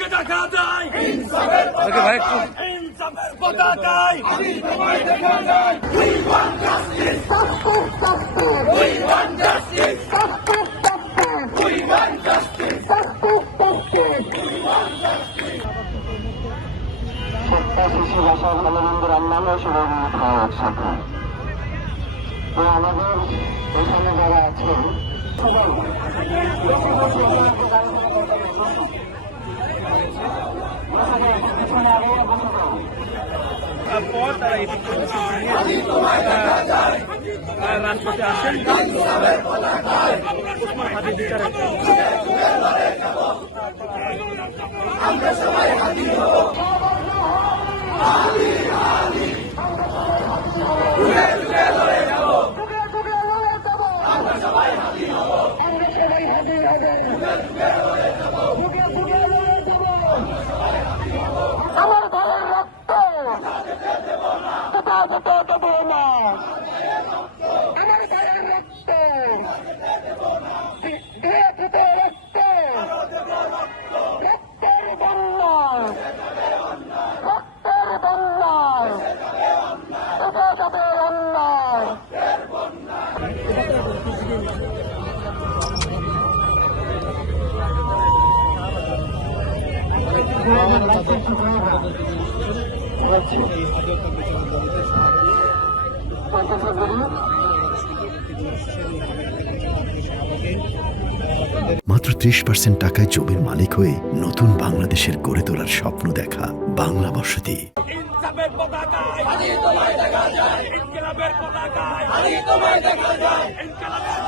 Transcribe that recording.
ইনসাফকে দেখা যায়, ইনসাফের পতাকায় আমি তোমায় দেখা যায়। We want justice, we want justice, we want justice, শিশু ভাষা ভালোমন্দের অন্যান্য শুভাকাঙ্ক্ষী খাওয়া একসাথে। তো আমাদের এখানে যারা আছেন সবাই পর তারা রাজপথে আসেন ওসমান হাদির বিচারে। আমরা সবাই হাজির হব, ঘুরে ঘুরে লড়ে যাব, আমরা সবাই হাজির হব, আমার ঘরের রক্ত কোথা যেতে দেব না, আমার ঘরের রক্ত ধুয়ে ধুতে রক্ত, রক্তের বন্যায়, রক্তের বন্যায় উঠে যাবে অন্যায়। মাত্র 30% টাকায় জমির মালিক হয়ে নতুন বাংলাদেশের গড়ে তোলার স্বপ্ন দেখা বাংলা বসতি। ইনসাফের পতাকায় আমি তোমায় দেখা যায়, ইনকিলাবের পতাকায় আমি তোমায় দেখা যায়, ইনকিলাবের